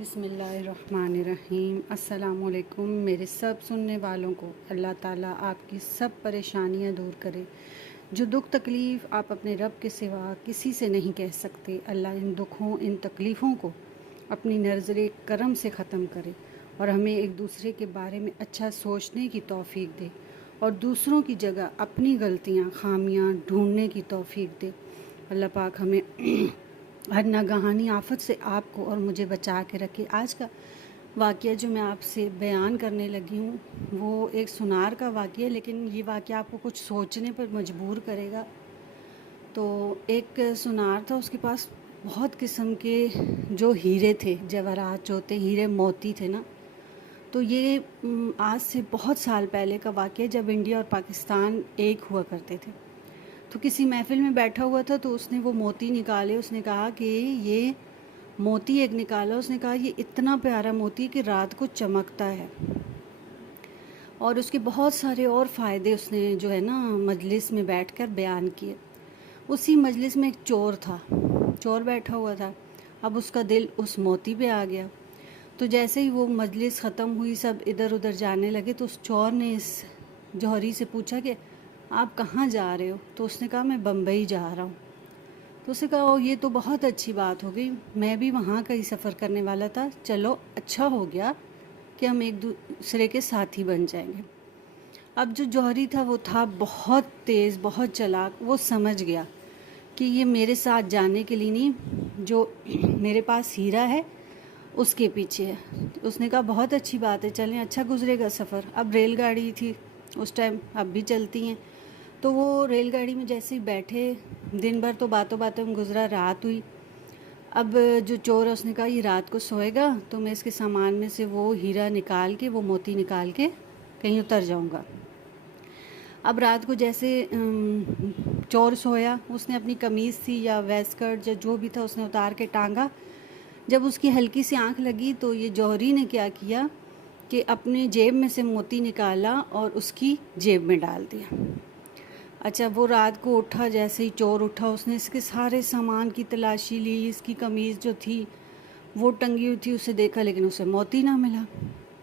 بسم اللہ الرحمن الرحیم۔ السلام علیکم میرے سب سننے والوں کو۔ اللہ تعالیٰ آپ کی سب پریشانیاں دور کرے۔ جو دکھ تکلیف آپ اپنے رب کے سوا کسی سے نہیں کہہ سکتے، اللہ ان دکھوں ان تکلیفوں کو اپنی نظر کرم سے ختم کرے اور ہمیں ایک دوسرے کے بارے میں اچھا سوچنے کی توفیق دے اور دوسروں کی جگہ اپنی غلطیاں خامیاں ڈھونڈنے کی توفیق دے۔ اللہ پاک ہمیں ہر ناگہانی آفت سے آپ کو اور مجھے بچا کے رکھے۔ آج کا واقعہ جو میں آپ سے بیان کرنے لگی ہوں وہ ایک سونار کا واقعہ ہے، لیکن یہ واقعہ آپ کو کچھ سوچنے پر مجبور کرے گا۔ تو ایک سونار تھا، اس کے پاس بہت قسم کے جو ہیرے تھے، جواہرات جو ہوتے ہیرے موتی تھے نا۔ تو یہ آج سے بہت سال پہلے کا واقعہ، جب انڈیا اور پاکستان ایک ہوا کرتے تھے۔ تو کسی محفل میں بیٹھا ہوا تھا، تو اس نے وہ موتی نکالے۔ اس نے کہا کہ یہ موتی ایک نکالا، اس نے کہا یہ اتنا پیارا موتی کہ رات کو چمکتا ہے، اور اس کے بہت سارے اور فائدے اس نے جو ہے نا مجلس میں بیٹھ کر بیان کیے۔ اسی مجلس میں ایک چور تھا، چور بیٹھا ہوا تھا۔ اب اس کا دل اس موتی پہ آ گیا۔ تو جیسے ہی وہ مجلس ختم ہوئی، سب ادھر ادھر جانے لگے، تو اس چور نے اس جوہری سے پوچھا کہ آپ کہاں جا رہے ہو؟ تو اس نے کہا میں بمبئی جا رہا ہوں۔ تو اسے کہا یہ تو بہت اچھی بات ہو گئی، میں بھی وہاں کا ہی سفر کرنے والا تھا، چلو اچھا ہو گیا کہ ہم ایک دوسرے کے ساتھی بن جائیں گے۔ اب جو جوہری تھا وہ تھا بہت تیز، بہت چلاک۔ وہ سمجھ گیا کہ یہ میرے ساتھ جانے کے لیے نہیں، جو میرے پاس ہیرا ہے اس کے پیچھے ہے۔ اس نے کہا بہت اچھی بات ہے، چلیں اچھا گزرے گا سفر۔ اب ریل گاڑی تھی اس ٹائم، اب بھی چلتی ہیں۔ تو وہ ریل گاڑی میں جیسے ہی بیٹھے، دن بھر تو باتوں باتوں میں گزرا، رات ہوئی۔ اب جو چور ہے اس نے کہا یہ رات کو سوئے گا تو میں اس کے سامان میں سے وہ ہیرا نکال کے، وہ موتی نکال کے کہیں اتر جاؤں گا۔ اب رات کو جیسے چور سویا، اس نے اپنی قمیض تھی یا ویسکٹ یا جو بھی تھا اس نے اتار کے ٹانگا۔ جب اس کی ہلکی سی آنکھ لگی تو یہ جوہری نے کیا کیا کہ اپنی جیب میں سے موتی نکالا اور اس کی جیب میں ڈال دیا۔ اچھا، وہ رات کو اٹھا، جیسے ہی چور اٹھا اس نے اس کے سارے سامان کی تلاشی لی۔ اس کی قمیض جو تھی وہ ٹنگی ہوئی تھی، اسے دیکھا لیکن اسے موتی نہ ملا۔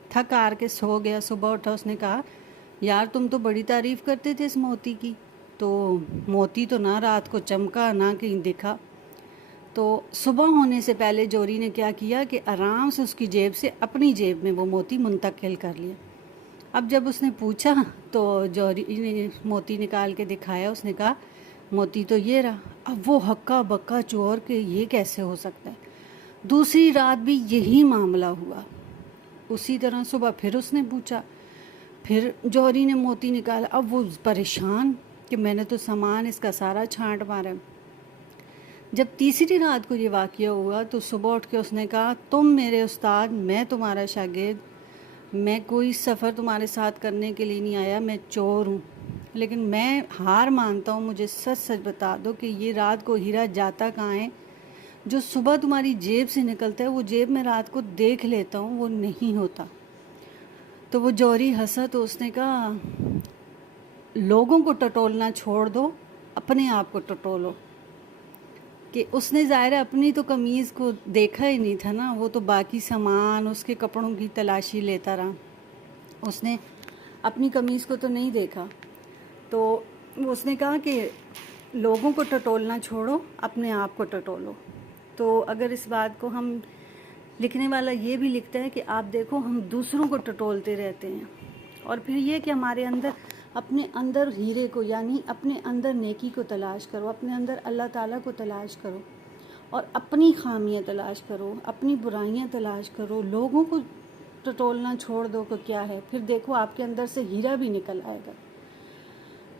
تھک ہار کے سو گیا۔ صبح اٹھا، اس نے کہا یار تم تو بڑی تعریف کرتے تھے اس موتی کی، تو موتی تو نہ رات کو چمکا نہ کہیں دکھا۔ تو صبح ہونے سے پہلے جوہری نے کیا کیا کہ آرام سے اس کی جیب سے اپنی جیب میں وہ موتی منتقل کر لیا۔ اب جب اس نے پوچھا تو جوہری نے موتی نکال کے دکھایا، اس نے کہا موتی تو یہ رہا۔ اب وہ ہکا بکا چور کہ یہ کیسے ہو سکتا ہے۔ دوسری رات بھی یہی معاملہ ہوا، اسی طرح صبح پھر اس نے پوچھا، پھر جوہری نے موتی نکالا۔ اب وہ پریشان کہ میں نے تو سامان اس کا سارا چھانٹ مارا۔ جب تیسری رات کو یہ واقعہ ہوا تو صبح اٹھ کے اس نے کہا تم میرے استاد، میں تمہارا شاگرد، میں کوئی سفر تمہارے ساتھ کرنے کے لیے نہیں آیا، میں چور ہوں، لیکن میں ہار مانتا ہوں، مجھے سچ سچ بتا دو کہ یہ رات کو ہیرا جاتا کہاں ہے؟ جو صبح تمہاری جیب سے نکلتا ہے وہ جیب میں رات کو دیکھ لیتا ہوں، وہ نہیں ہوتا۔ تو وہ جوہری ہنسا تو اس نے کہا لوگوں کو ٹٹولنا چھوڑ دو، اپنے آپ کو ٹٹولو۔ کہ اس نے ظاہر اپنی تو قمیض کو دیکھا ہی نہیں تھا نا، وہ تو باقی سامان اس کے کپڑوں کی تلاشی لیتا رہا، اس نے اپنی قمیض کو تو نہیں دیکھا۔ تو اس نے کہا کہ لوگوں کو ٹٹولنا چھوڑو، اپنے آپ کو ٹٹولو۔ تو اگر اس بات کو ہم، لکھنے والا یہ بھی لکھتا ہے کہ آپ دیکھو ہم دوسروں کو ٹٹولتے رہتے ہیں، اور پھر یہ کہ ہمارے اندر، اپنے اندر ہیرے کو، یعنی اپنے اندر نیکی کو تلاش کرو، اپنے اندر اللہ تعالیٰ کو تلاش کرو، اور اپنی خامیاں تلاش کرو، اپنی برائیاں تلاش کرو، لوگوں کو ٹٹولنا چھوڑ دو کہ کیا ہے، پھر دیکھو آپ کے اندر سے ہیرا بھی نکل آئے گا۔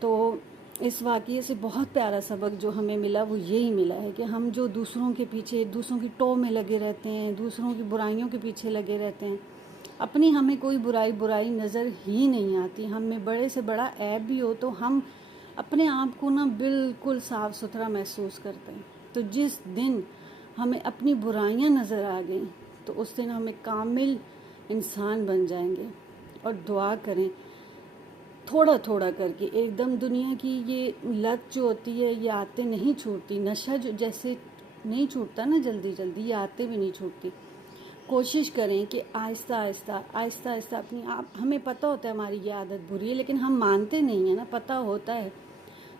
تو اس واقعے سے بہت پیارا سبق جو ہمیں ملا وہ یہی ملا ہے کہ ہم جو دوسروں کے پیچھے، دوسروں کی ٹو میں لگے رہتے ہیں، دوسروں کی برائیوں کے پیچھے لگے رہتے ہیں، اپنی ہمیں کوئی برائی نظر ہی نہیں آتی۔ ہم میں بڑے سے بڑا عیب بھی ہو تو ہم اپنے آپ کو نا بالکل صاف ستھرا محسوس کرتے ہیں۔ تو جس دن ہمیں اپنی برائیاں نظر آ گئیں تو اس دن ہمیں کامل انسان بن جائیں گے۔ اور دعا کریں تھوڑا تھوڑا کر کے، ایک دم دنیا کی یہ لت جو ہوتی ہے یہ آتے نہیں چھوٹتی، نشہ جو جیسے نہیں چھوٹتا نا جلدی جلدی، یہ آتے بھی نہیں چھوٹتی۔ کوشش کریں کہ آہستہ آہستہ اپنی آپ، ہمیں پتہ ہوتا ہے ہماری یہ عادت بری ہے لیکن ہم مانتے نہیں ہیں نا، پتہ ہوتا ہے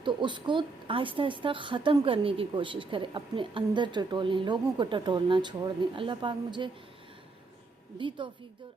تو اس کو آہستہ آہستہ ختم کرنے کی کوشش کریں، اپنے اندر ٹٹولیں، لوگوں کو ٹٹولنا چھوڑ دیں۔ اللہ پاک مجھے بھی توفیق دے اور